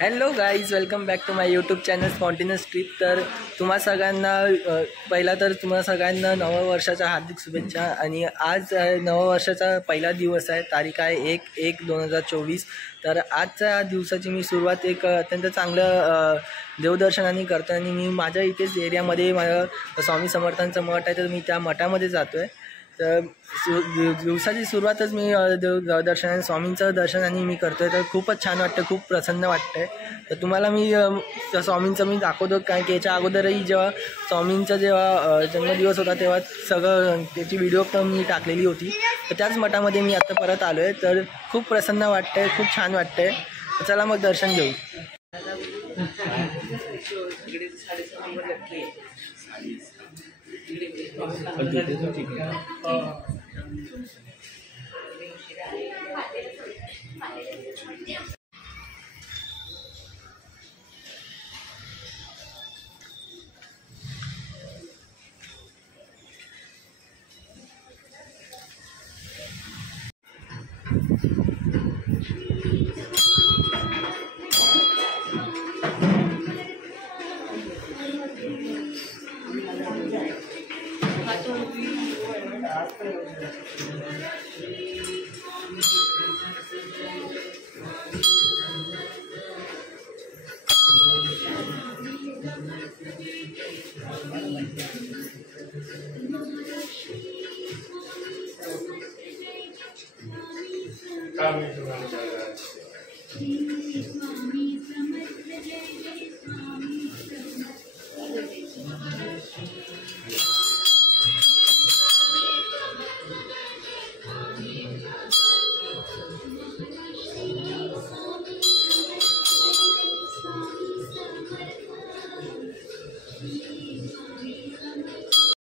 Hello guys, welcome back to my YouTube channel spontaneous trip. तर तुम्हा सगळ्यांना पहिला तर तुम्हाला सगळ्यांना नववर्षाच्या हार्दिक शुभेच्छा। आणि आज नववर्षाचा पहिला दिवस आहे, तारीख आहे 1/1/2024। तर आजच्या दिवसाची मी सुरुवात एक अत्यंत चांगलं देवदर्शनाने करतो आणि मी माझ्या इथेच एरियामध्ये माझं स्वामी समर्थांचं मठ आहे, तर मी त्या मठामध्ये जातो आहे। तर दिवसाची सुरुवातच मी देवदर्शनाने स्वामींचं दर्शनाने मी करतो आहे, तर खूपच छान वाटतं, खूप प्रसन्न वाटतं आहे। तर तुम्हाला मी त्या स्वामींचं मी दाखवतो, कारण की याच्या अगोदरही जेव्हा स्वामींचा जेव्हा जन्मदिवस होता तेव्हा सगळं त्याची व्हिडिओ पण मी टाकलेली होती। तर त्याच मठामध्ये मी आता परत आलो आहे, तर खूप प्रसन्न वाटतं आहे, खूप छान वाटतं आहे। चला मग दर्शन घेऊ।